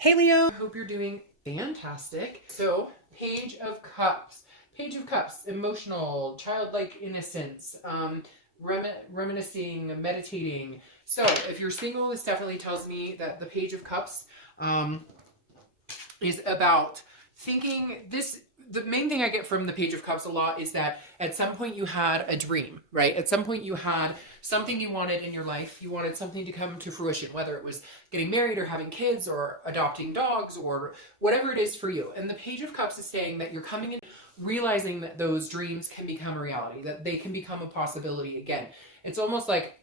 Hey Leo, I hope you're doing fantastic. So, Page of Cups. Page of Cups, emotional, childlike innocence, reminiscing, meditating. So, if you're single, this definitely tells me that the Page of Cups um, is about thinking this. The main thing I get from the Page of Cups a lot is that at some point you had a dream, right? At some point you had something you wanted in your life. You wanted something to come to fruition, whether it was getting married or having kids or adopting dogs or whatever it is for you. And the Page of Cups is saying that you're coming in realizing that those dreams can become a reality, that they can become a possibility again. It's almost like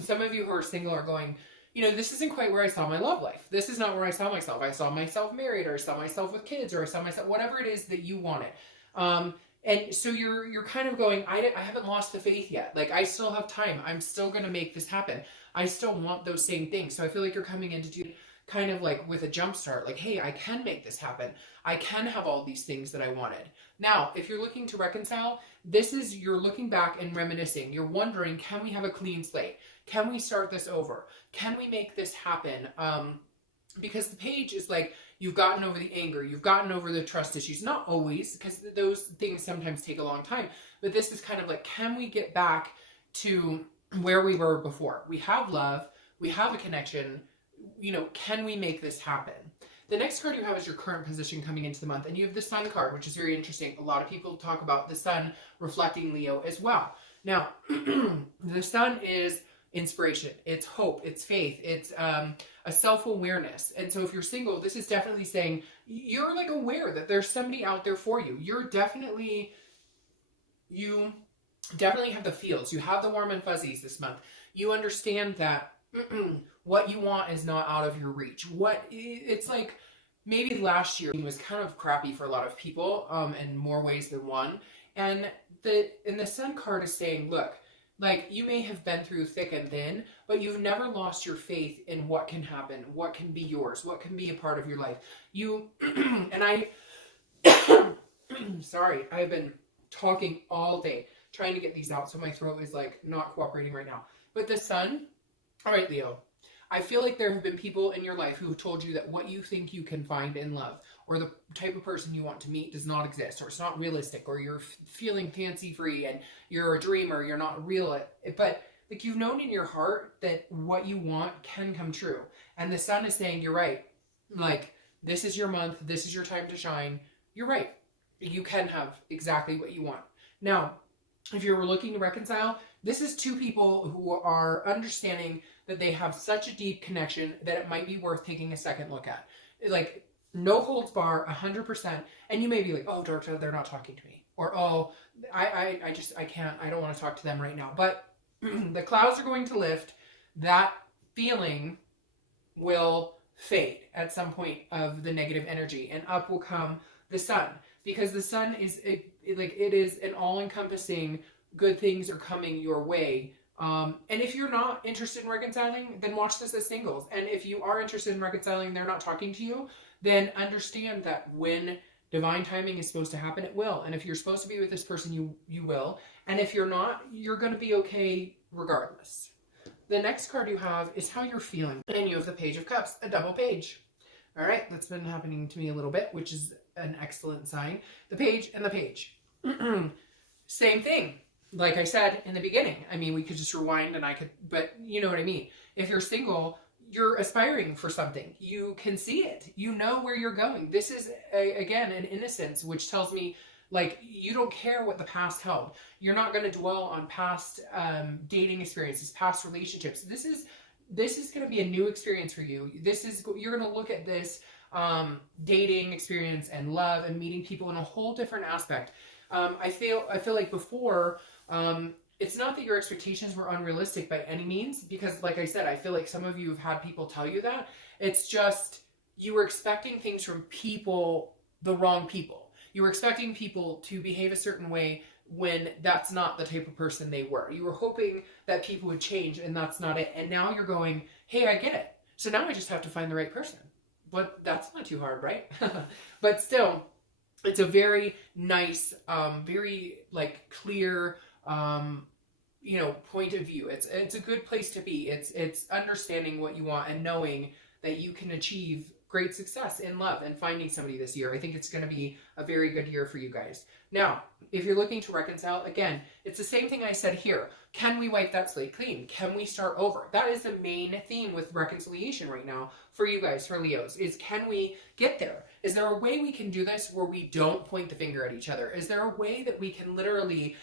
some of you who are single are going, this isn't quite where I saw my love life. This is not where I saw myself. I saw myself married, or I saw myself with kids, or I saw myself, whatever it is that you wanted. And so you're kind of going, I haven't lost the faith yet. Like, I still have time. I'm still going to make this happen. I still want those same things. So I feel like you're coming in to do kind of like with a jump start, like, hey, I can make this happen. I can have all these things that I wanted. Now, if you're looking to reconcile, you're looking back and reminiscing. You're wondering, can we have a clean slate? Can we start this over? Can we make this happen? Because the page is like, you've gotten over the anger, you've gotten over the trust issues. Not always, because those things sometimes take a long time. But this is kind of like, can we get back to where we were before? We have love, we have a connection. Can we make this happen? The next card you have is your current position coming into the month, and you have the Sun card, which is very interesting. A lot of people talk about the Sun reflecting Leo as well. Now, the Sun is inspiration, it's hope, it's faith, it's a self-awareness. And so if you're single, this is definitely saying you're like aware that there's somebody out there for you. You definitely have the feels. You have the warm and fuzzies this month. You understand that what you want is not out of your reach. It's like maybe last year was kind of crappy for a lot of people in more ways than one. And the Sun card is saying, look, like, you may have been through thick and thin, but you've never lost your faith in what can happen, what can be yours, what can be a part of your life. Sorry, I've been talking all day trying to get these out, so my throat is like not cooperating right now. But the Sun, all right, Leo, I feel like there have been people in your life who have told you that what you think you can find in love, or the type of person you want to meet, does not exist, or it's not realistic, or you're feeling fancy-free and you're a dreamer, you're not real. But like, you've known in your heart that what you want can come true. And the Sun is saying, you're right. Like, this is your month. This is your time to shine. You're right. You can have exactly what you want. Now, if you're looking to reconcile, this is two people who are understanding that they have such a deep connection that it might be worth taking a second look at. Like, no holds bar, 100%. And you may be like, oh, Dorota, they're not talking to me. Or, oh, I can't, I don't want to talk to them right now. But the clouds are going to lift. That feeling will fade at some point of the negative energy, and up will come the Sun. Because the Sun is, it is an all-encompassing, good things are coming your way. And if you're not interested in reconciling, then watch this as singles. And if you are interested in reconciling, they're not talking to you, then understand that when divine timing is supposed to happen, it will. And if you're supposed to be with this person, you will. And if you're not, you're going to be okay regardless. The next card you have is how you're feeling. And you have the Page of Cups, a double page. All right, that's been happening to me a little bit, which is an excellent sign. The page and the page. Same thing. Like I said in the beginning, I mean, we could just rewind but you know what I mean. If you're single, you're aspiring for something. You can see it. You know where you're going. This is, again, an innocence, which tells me, like, you don't care what the past held. You're not going to dwell on past dating experiences, past relationships. This is going to be a new experience for you. You're going to look at this dating experience and love and meeting people in a whole different aspect. I feel like before, it's not that your expectations were unrealistic by any means, because like I said, I feel like some of you have had people tell you that. It's just, you were expecting things from people, the wrong people. You were expecting people to behave a certain way when that's not the type of person they were. You were hoping that people would change, and that's not it. And now you're going, hey, I get it. So now I just have to find the right person. But that's not too hard, right? But still, it's a very nice, very like clear, point of view. It's a good place to be. It's understanding what you want and knowing that you can achieve great success in love and finding somebody this year. I think it's going to be a very good year for you guys. Now, if you're looking to reconcile, again, it's the same thing I said here. Can we wipe that slate clean? Can we start over? That is the main theme with reconciliation right now for you guys, for Leos, is can we get there? Is there a way we can do this where we don't point the finger at each other? Is there a way that we can literally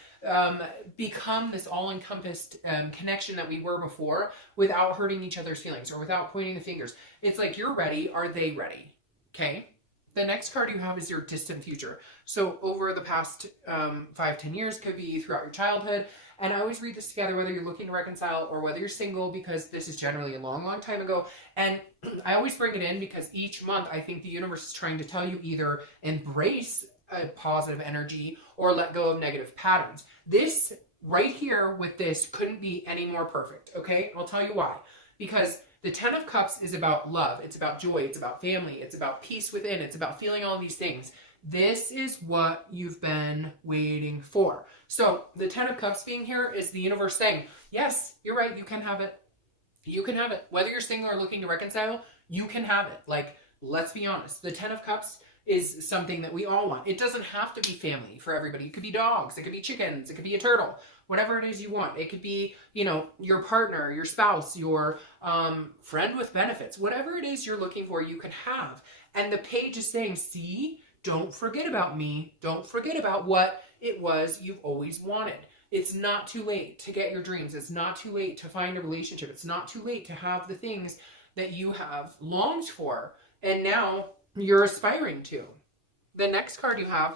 become this all-encompassed connection that we were before without hurting each other's feelings or without pointing the fingers? It's like, you're ready. Are they ready? Okay. The next card you have is your distant future. So over the past 5-10 years, could be throughout your childhood. And I always read this together, whether you're looking to reconcile or whether you're single, because this is generally a long, long time ago. And I always bring it in because each month I think the universe is trying to tell you either embrace a positive energy or let go of negative patterns. This right here with this couldn't be any more perfect. Okay. I'll tell you why. Because the 10 of Cups is about love. It's about joy. It's about family. It's about peace within. It's about feeling all these things. This is what you've been waiting for. So the 10 of Cups being here is the universe saying, yes, you're right. You can have it. You can have it. Whether you're single or looking to reconcile, you can have it. Like, let's be honest. The 10 of Cups is something that we all want. It doesn't have to be family for everybody. It could be dogs. It could be chickens. It could be a turtle. Whatever it is you want. It could be, you know, your partner, your spouse, your friend with benefits. Whatever it is you're looking for, you can have. And the page is saying, see, don't forget about me. Don't forget about what it was you've always wanted. It's not too late to get your dreams. It's not too late to find a relationship. It's not too late to have the things that you have longed for and now you're aspiring to. The next card you have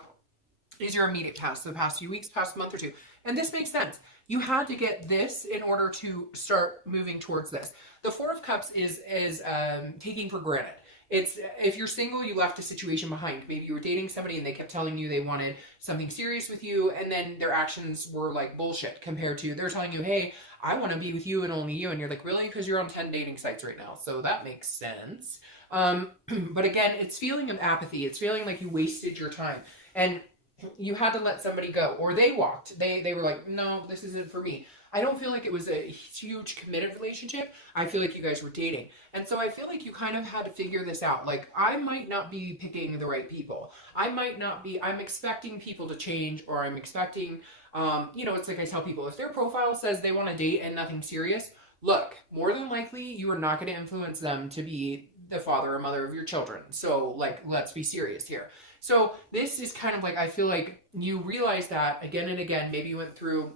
is your immediate past, the past few weeks, past month or two. And this makes sense. You had to get this in order to start moving towards this. The 4 of Cups is taking for granted. It's, if you're single, you left a situation behind. Maybe you were dating somebody and they kept telling you they wanted something serious with you, and then their actions were like bullshit compared to they're telling you, hey, I want to be with you and only you. And you're like, really? Because you're on 10 dating sites right now. So that makes sense. But again, it's feeling of apathy. It's feeling like you wasted your time. And you had to let somebody go, or they walked. They were like, no, this isn't for me. I don't feel like it was a huge committed relationship. I feel like you guys were dating. And so I feel like you kind of had to figure this out. Like, I might not be picking the right people. I might not be, I'm expecting people to change, or I'm expecting, you know, it's like I tell people, if their profile says they want to date and nothing serious, look, more than likely you are not going to influence them to be the father or mother of your children. So like, let's be serious here. So this is kind of like, I feel like you realize that again and again. Maybe you went through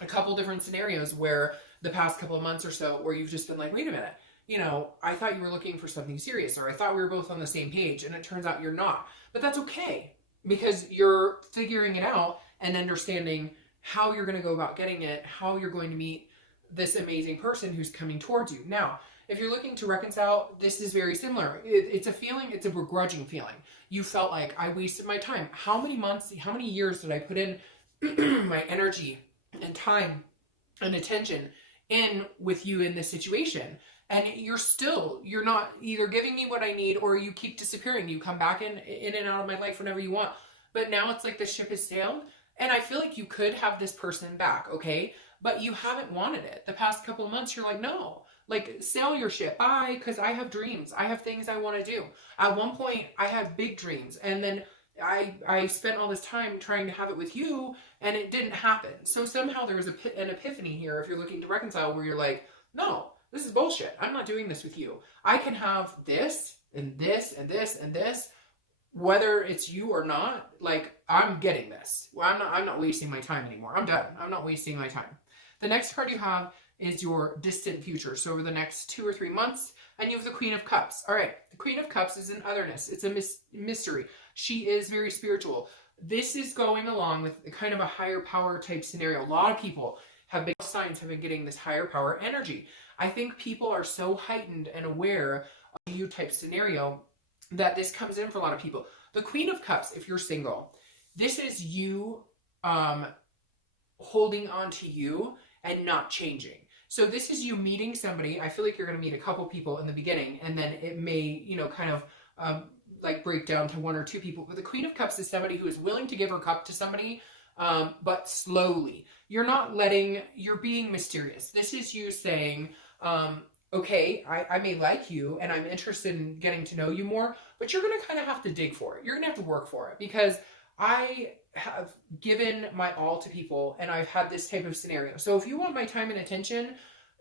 a couple different scenarios where the past couple of months or so where you've just been like, wait a minute, you know, I thought you were looking for something serious, or I thought we were both on the same page, and it turns out you're not. But that's okay, because you're figuring it out and understanding how you're going to go about getting it, how you're going to meet this amazing person who's coming towards you. Now, if you're looking to reconcile, this is very similar. It's a feeling, it's a begrudging feeling. You felt like, I wasted my time. How many months, how many years did I put in my energy and time and attention in with you in this situation? And you're not either giving me what I need, or you keep disappearing. You come back in and out of my life whenever you want. But now it's like the ship has sailed, and I feel like you could have this person back, okay? But you haven't wanted it. The past couple of months, you're like, no. Like, sail your ship, bye, because I have dreams. I have things I want to do. At one point, I had big dreams, and then I spent all this time trying to have it with you, and it didn't happen. So somehow there was an epiphany here, if you're looking to reconcile, where you're like, no, this is bullshit. I'm not doing this with you. I can have this, and this, and this, and this, whether it's you or not. Like, I'm getting this. Well, I'm not wasting my time anymore. I'm done. I'm not wasting my time. The next card you have is your distant future. So over the next 2 or 3 months, and you have the Queen of Cups. All right. The Queen of Cups is an otherness. It's a mystery. She is very spiritual. This is going along with kind of a higher power type scenario. A lot of people have been, signs have been getting this higher power energy. I think people are so heightened and aware of you type scenario that this comes in for a lot of people. The Queen of Cups, if you're single, this is you holding on to you and not changing. So this is you meeting somebody. I feel like you're going to meet a couple people in the beginning, and then it may, you know, kind of like break down to 1 or 2 people. But the Queen of Cups is somebody who is willing to give her cup to somebody, but slowly. You're not letting, you're being mysterious. This is you saying, okay, I may like you and I'm interested in getting to know you more, but you're going to kind of have to dig for it. You're going to have to work for it because I have given my all to people and I've had this type of scenario. So if you want my time and attention,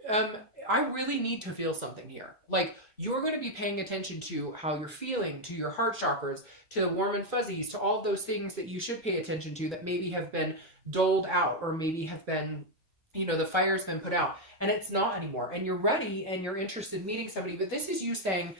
um, I really need to feel something here. Like you're going to be paying attention to how you're feeling, to your heart chakras, to the warm and fuzzies, to all those things that you should pay attention to that maybe have been doled out or maybe have been, the fire's been put out and it's not anymore. And you're ready and you're interested in meeting somebody, but this is you saying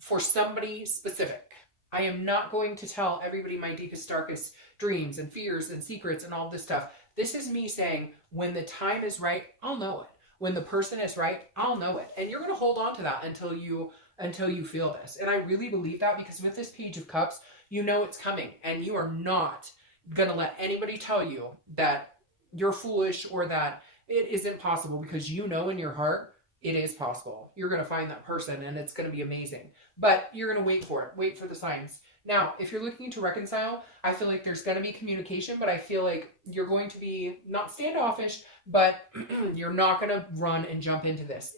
for somebody specific. I am not going to tell everybody my deepest, darkest dreams and fears and secrets and all this stuff. This is me saying when the time is right, I'll know it. When the person is right, I'll know it. And you're going to hold on to that until you feel this. And I really believe that because with this Page of Cups, you know it's coming and you are not going to let anybody tell you that you're foolish or that it isn't possible because you know in your heart it is possible. You're going to find that person and it's going to be amazing. But you're going to wait for it. Wait for the signs. Now, if you're looking to reconcile, I feel like there's going to be communication, but I feel like you're going to be not standoffish, but you're not going to run and jump into this.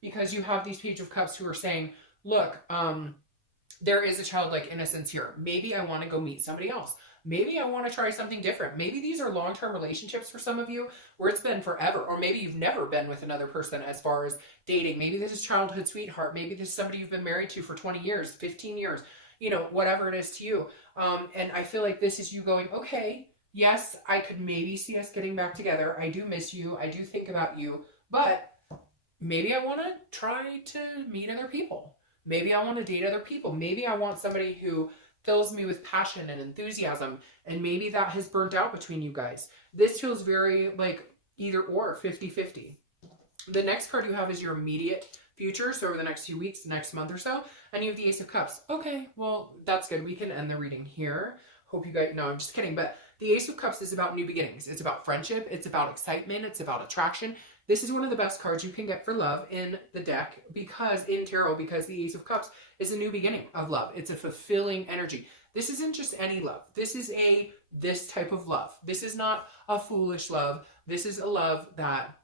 Because you have these Page of Cups who are saying, look, there is a childlike innocence here. Maybe I want to go meet somebody else. Maybe I want to try something different. Maybe these are long-term relationships for some of you where it's been forever, or maybe you've never been with another person as far as dating. Maybe this is childhood sweetheart. Maybe this is somebody you've been married to for 20 years, 15 years, whatever it is to you. And I feel like this is you going, okay, yes, I could maybe see us getting back together. I do miss you. I do think about you, but maybe I want to try to meet other people. Maybe I want to date other people. Maybe I want somebody who fills me with passion and enthusiasm, and maybe that has burnt out between you guys. This feels very like either or, 50-50. The next card you have is your immediate future, so over the next few weeks, the next month or so, and you have the Ace of Cups. Okay, well, that's good. We can end the reading here. Hope you guys, no, I'm just kidding, but the Ace of Cups is about new beginnings. It's about friendship. It's about excitement. It's about attraction. This is one of the best cards you can get for love in the deck because the Ace of Cups is a new beginning of love. It's a fulfilling energy. This isn't just any love. This is this type of love. This is not a foolish love. This is a love that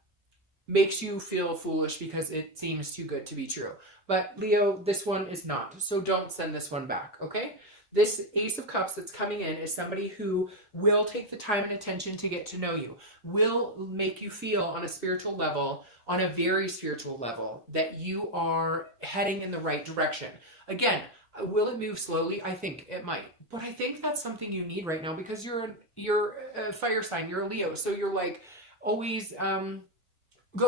makes you feel foolish because it seems too good to be true. But Leo, this one is not. So don't send this one back, okay? This Ace of Cups that's coming in is somebody who will take the time and attention to get to know you, will make you feel on a spiritual level, on a very spiritual level, that you are heading in the right direction. Again, will it move slowly? I think it might. But I think that's something you need right now because you're a fire sign, you're a Leo. So you're like always go,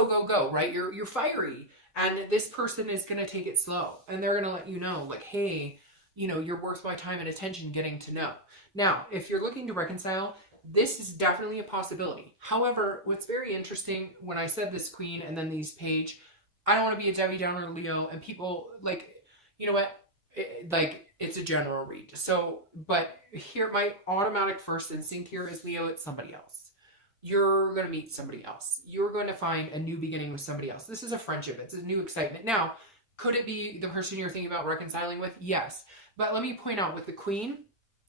go, go, right? You're fiery. And this person is going to take it slow. And they're going to let you know, like, hey, you're worth my time and attention getting to know. Now, if you're looking to reconcile, this is definitely a possibility. However, what's very interesting, when I said this Queen and then these Page, I don't want to be a Debbie Downer Leo, and people, like, you know what? It's a general read. So, but here, my automatic first instinct here is, Leo, it's somebody else. You're going to meet somebody else. You're going to find a new beginning with somebody else. This is a friendship. It's a new excitement. Now, could it be the person you're thinking about reconciling with? Yes. But let me point out with the Queen,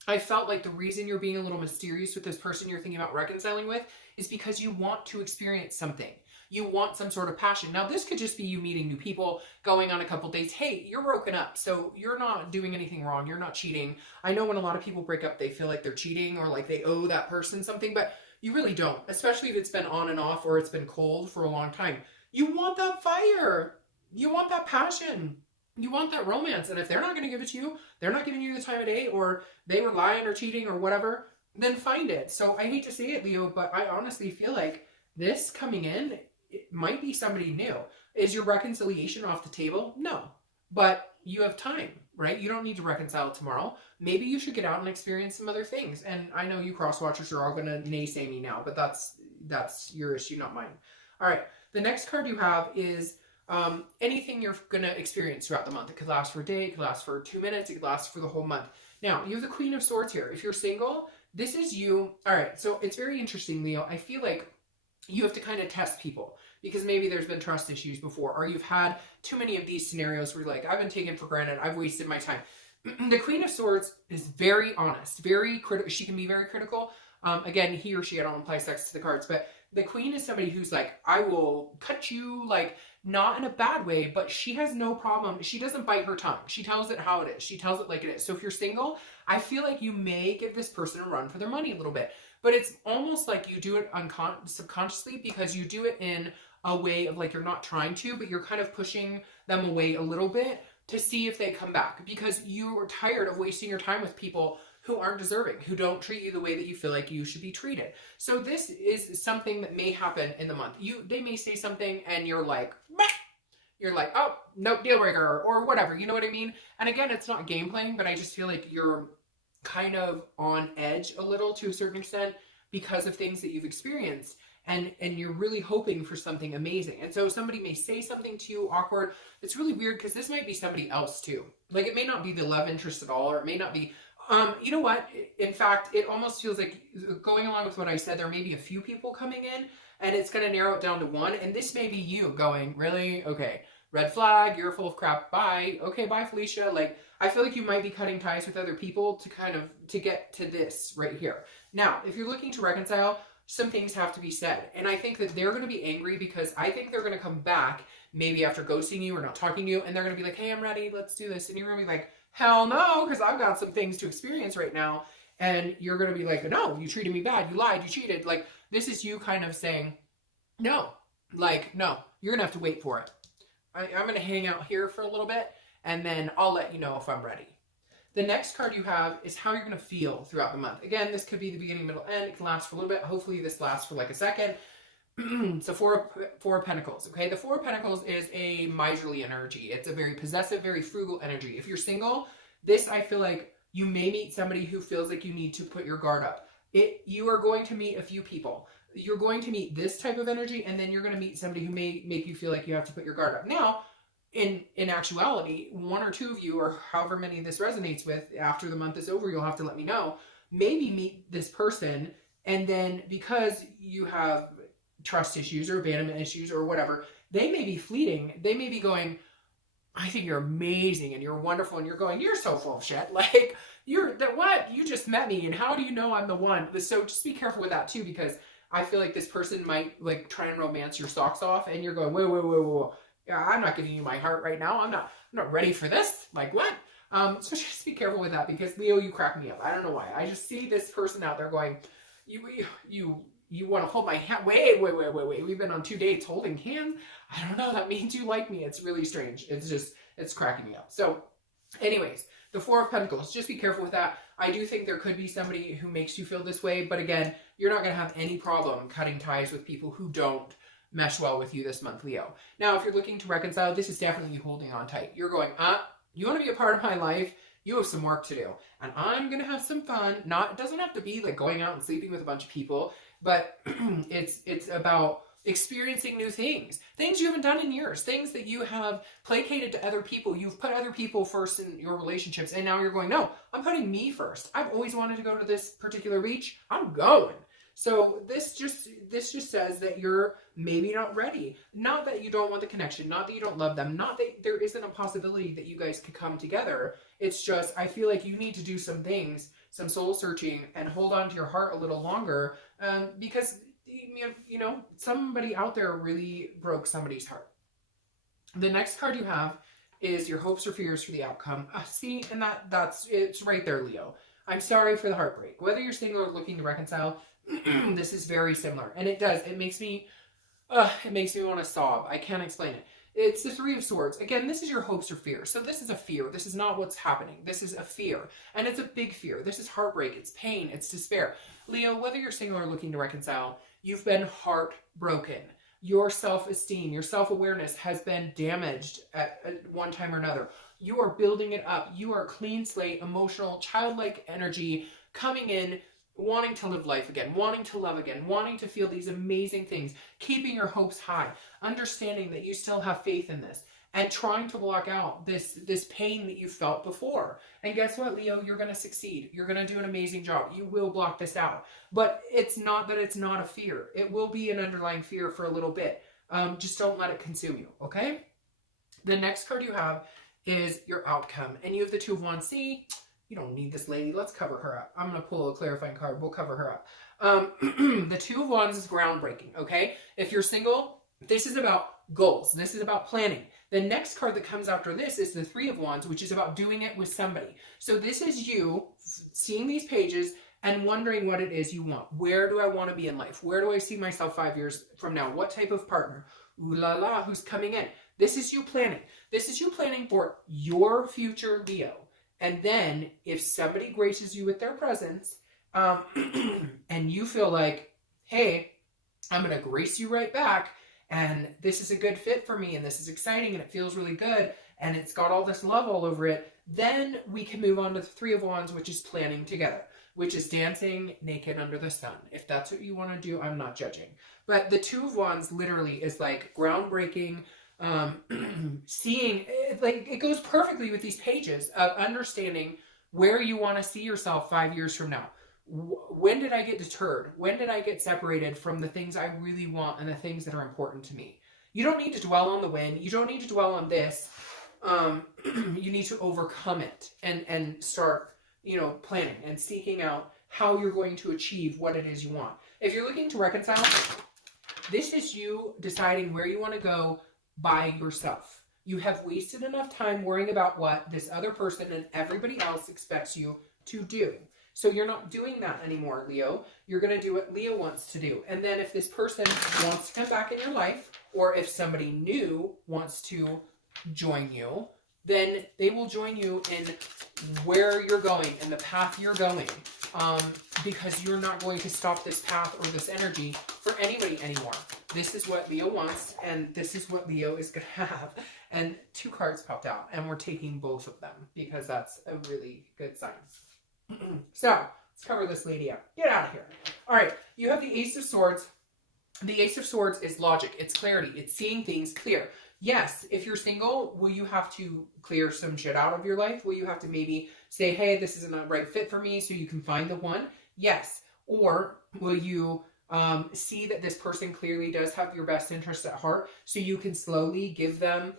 I felt like the reason you're being a little mysterious with this person you're thinking about reconciling with is because you want to experience something. You want some sort of passion. Now, this could just be you meeting new people, going on a couple dates. Hey, you're broken up, so you're not doing anything wrong. You're not cheating. I know when a lot of people break up, they feel like they're cheating or like they owe that person something, but you really don't, especially if it's been on and off or it's been cold for a long time. You want that fire. You want that passion. You want that romance. And if they're not going to give it to you, they're not giving you the time of day, or they were lying or cheating or whatever, then find it. So I hate to say it, Leo, but I honestly feel like this coming in, it might be somebody new. Is your reconciliation off the table? No. But you have time, right? You don't need to reconcile tomorrow. Maybe you should get out and experience some other things. And I know you cross-watchers are all going to naysay me now, but that's your issue, not mine. All right. The next card you have is anything you're going to experience throughout the month. It could last for a day. It could last for 2 minutes. It could last for the whole month. Now, you have the Queen of Swords here. If you're single, this is you. All right. So it's very interesting, Leo. I feel like you have to kind of test people because maybe there's been trust issues before, or you've had too many of these scenarios where you're like, I've been taken for granted. I've wasted my time. The Queen of Swords is very honest, very critical. She can be very critical. Again, he or she, I don't apply sex to the cards, but The Queen is somebody who's like, I will cut you, like, not in a bad way, but she has no problem. She doesn't bite her tongue. She tells it how it is. She tells it like it is. So if you're single, I feel like you may give this person a run for their money a little bit. But it's almost like you do it subconsciously, because you do it in a way of like you're not trying to, but you're kind of pushing them away a little bit to see if they come back, because you are tired of wasting your time with people who aren't deserving, who don't treat you the way that you feel like you should be treated. So this is something that may happen in the month. They may say something and you're like, bah! You're like, oh, no, deal breaker, or whatever. You know what I mean? And again, it's not game playing, but I just feel like you're kind of on edge a little to a certain extent because of things that you've experienced. And you're really hoping for something amazing. And so somebody may say something to you awkward. It's really weird because this might be somebody else too. Like, it may not be the love interest at all, or it may not be, you know what? In fact, it almost feels like, going along with what I said, there may be a few people coming in and it's going to narrow it down to one. And this may be you going, really? Okay. Red flag, you're full of crap. Bye. Okay, bye, Felicia. Like, I feel like you might be cutting ties with other people to get to this right here. Now, if you're looking to reconcile, some things have to be said. And I think that they're going to be angry because I think they're going to come back maybe after ghosting you or not talking to you, and they're going to be like, hey, I'm ready, let's do this. And you're going to be like, hell no, because I've got some things to experience right now. And you're going to be like, no, you treated me bad, you lied, you cheated. Like, this is you kind of saying, no, like, no, you're going to have to wait for it. I'm going to hang out here for a little bit, and then I'll let you know if I'm ready. The next card you have is how you're going to feel throughout the month. Again, this could be the beginning, middle, end. It can last for a little bit. Hopefully this lasts for like a second. So four of Pentacles, okay? The Four of Pentacles is a miserly energy. It's a very possessive, very frugal energy. If you're single, this, I feel like you may meet somebody who feels like you need to put your guard up. You are going to meet a few people. You're going to meet this type of energy, and then you're going to meet somebody who may make you feel like you have to put your guard up. Now, in actuality, one or two of you, or however many this resonates with, after the month is over, you'll have to let me know, maybe meet this person, and then because you have trust issues or abandonment issues or whatever, they may be fleeting. They may be going, I think you're amazing and you're wonderful, and you're going, you're so full of shit. Like, what? You just met me, and how do you know I'm the one? So just be careful with that too, because I feel like this person might like try and romance your socks off, and you're going, whoa. Yeah, I'm not giving you my heart right now. I'm not ready for this. Like, what? So just be careful with that, because Leo, you crack me up. I don't know why. I just see this person out there going, you want to hold my hand? Wait. We've been on 2 dates holding hands. I don't know. That means you like me. It's really strange. It's cracking me up. So anyways, the Four of Pentacles, just be careful with that. I do think there could be somebody who makes you feel this way, but again, you're not going to have any problem cutting ties with people who don't mesh well with you this month, Leo. Now, if you're looking to reconcile, this is definitely you holding on tight. You're going, you want to be a part of my life? You have some work to do, and I'm going to have some fun. It doesn't have to be like going out and sleeping with a bunch of people, but it's about experiencing new things you haven't done in years, things that you have placated to other people. You've put other people first in your relationships, and now you're going, no, I'm putting me first. I've always wanted to go to this particular beach. I'm going. So this just says that you're maybe not ready. Not that you don't want the connection, not that you don't love them, not that there isn't a possibility that you guys could come together. It's just, I feel like you need to do some things, some soul searching, and hold on to your heart a little longer, because you know, somebody out there really broke somebody's heart. The next card you have is your hopes or fears for the outcome. See, and it's right there, Leo. I'm sorry for the heartbreak. Whether you're single or looking to reconcile, this is very similar, and it makes me want to sob. I can't explain it. It's the Three of Swords. Again, this is your hopes or fears. So this is a fear. This is not what's happening. This is a fear, and it's a big fear. This is heartbreak. It's pain. It's despair. Leo, whether you're single or looking to reconcile, you've been heartbroken. Your self-esteem, your self-awareness has been damaged at one time or another. You are building it up. You are clean slate, emotional, childlike energy coming in, wanting to live life again, wanting to love again, wanting to feel these amazing things, keeping your hopes high, understanding that you still have faith in this, and trying to block out this pain that you felt before. And guess what, Leo? You're going to succeed. You're going to do an amazing job. You will block this out. But it's not that it's not a fear. It will be an underlying fear for a little bit. Just don't let it consume you, okay? The next card you have is your outcome. And you have the Two of Wands. See, you don't need this lady. Let's cover her up. I'm going to pull a clarifying card. We'll cover her up. The Two of Wands is groundbreaking, okay? If you're single, this is about goals. This is about planning. The next card that comes after this is the Three of Wands, which is about doing it with somebody. So this is you seeing these pages and wondering what it is you want. Where do I want to be in life? Where do I see myself 5 years from now? What type of partner? Ooh la la, who's coming in? This is you planning. This is you planning for your future Leo. And then if somebody graces you with their presence, and you feel like, hey, I'm going to grace you right back, and this is a good fit for me, and this is exciting, and it feels really good, and it's got all this love all over it, then we can move on to the Three of Wands, which is planning together, which is dancing naked under the sun. If that's what you want to do, I'm not judging. But the Two of Wands literally is like groundbreaking, seeing, like it goes perfectly with these pages of understanding where you want to see yourself 5 years from now. When did I get deterred? When did I get separated from the things I really want and the things that are important to me? You don't need to dwell on the win. You don't need to dwell on this. You need to overcome it and start, planning and seeking out how you're going to achieve what it is you want. If you're looking to reconcile, this is you deciding where you want to go by yourself. You have wasted enough time worrying about what this other person and everybody else expects you to do. So you're not doing that anymore, Leo. You're going to do what Leo wants to do. And then if this person wants to come back in your life, or if somebody new wants to join you, then they will join you in where you're going and the path you're going, because you're not going to stop this path or this energy for anybody anymore. This is what Leo wants, and this is what Leo is going to have. And 2 cards popped out, and we're taking both of them because that's a really good sign. So let's cover this lady up. Get out of here. All right, you have the Ace of Swords. The Ace of Swords is logic. It's clarity. It's seeing things clear. Yes, if you're single, will you have to clear some shit out of your life? Will you have to maybe say, hey, this isn't a right fit for me, so you can find the one? Yes. Or will you see that this person clearly does have your best interest at heart, so you can slowly give them,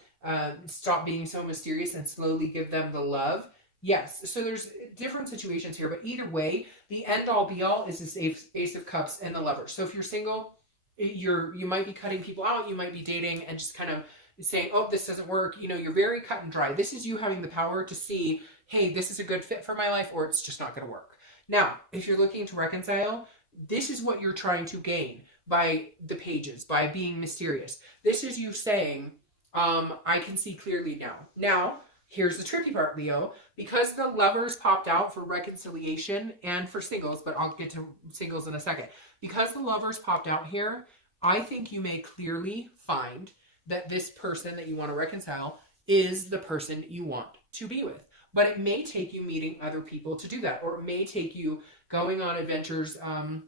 stop being so mysterious and slowly give them the love? Yes, so there's different situations here, but either way, the end all be all is this Ace of Cups and the Lovers. So if you're single, you might be cutting people out, you might be dating and just kind of saying, oh, this doesn't work. You're very cut and dry. This is you having the power to see, hey, this is a good fit for my life, or it's just not going to work. Now, if you're looking to reconcile, this is what you're trying to gain by the pages, by being mysterious. This is you saying, I can see clearly now. Now, here's the tricky part, Leo. Because the Lovers popped out for reconciliation and for singles, but I'll get to singles in a second. Because the Lovers popped out here, I think you may clearly find that this person that you want to reconcile is the person you want to be with. But it may take you meeting other people to do that, or it may take you going on adventures and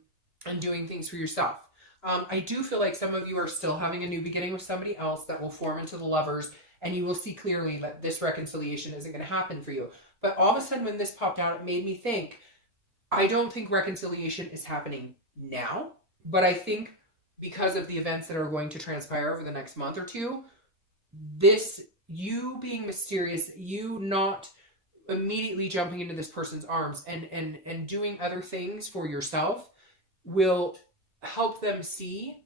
doing things for yourself. I do feel like some of you are still having a new beginning with somebody else that will form into the Lovers, and you will see clearly that this reconciliation isn't going to happen for you. But all of a sudden when this popped out, it made me think, I don't think reconciliation is happening now, but I think because of the events that are going to transpire over the next month or two, this, you being mysterious, you not immediately jumping into this person's arms and doing other things for yourself will help them see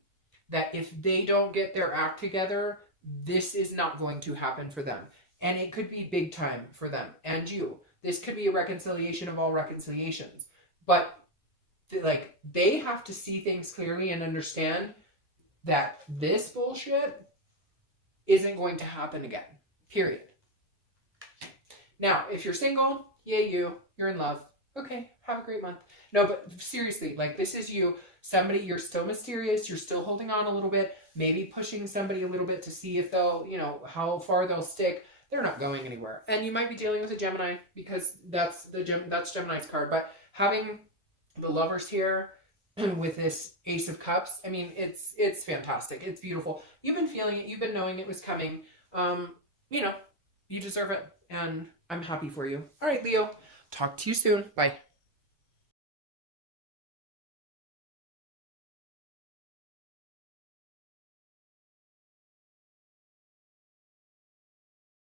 that if they don't get their act together, this is not going to happen for them. And it could be big time for them and you. This could be a reconciliation of all reconciliations. But they have to see things clearly and understand that this bullshit isn't going to happen again. Period. Now, if you're single, yay you're in love. Okay, have a great month. No, but seriously, this is you. Somebody, you're still mysterious, you're still holding on a little bit, maybe pushing somebody a little bit to see if they'll, how far they'll stick. They're not going anywhere. And you might be dealing with a Gemini because that's Gemini's card. But having the Lovers here with this Ace of Cups, I mean, it's fantastic. It's beautiful. You've been feeling it. You've been knowing it was coming. You deserve it. And I'm happy for you. All right, Leo. Talk to you soon. Bye.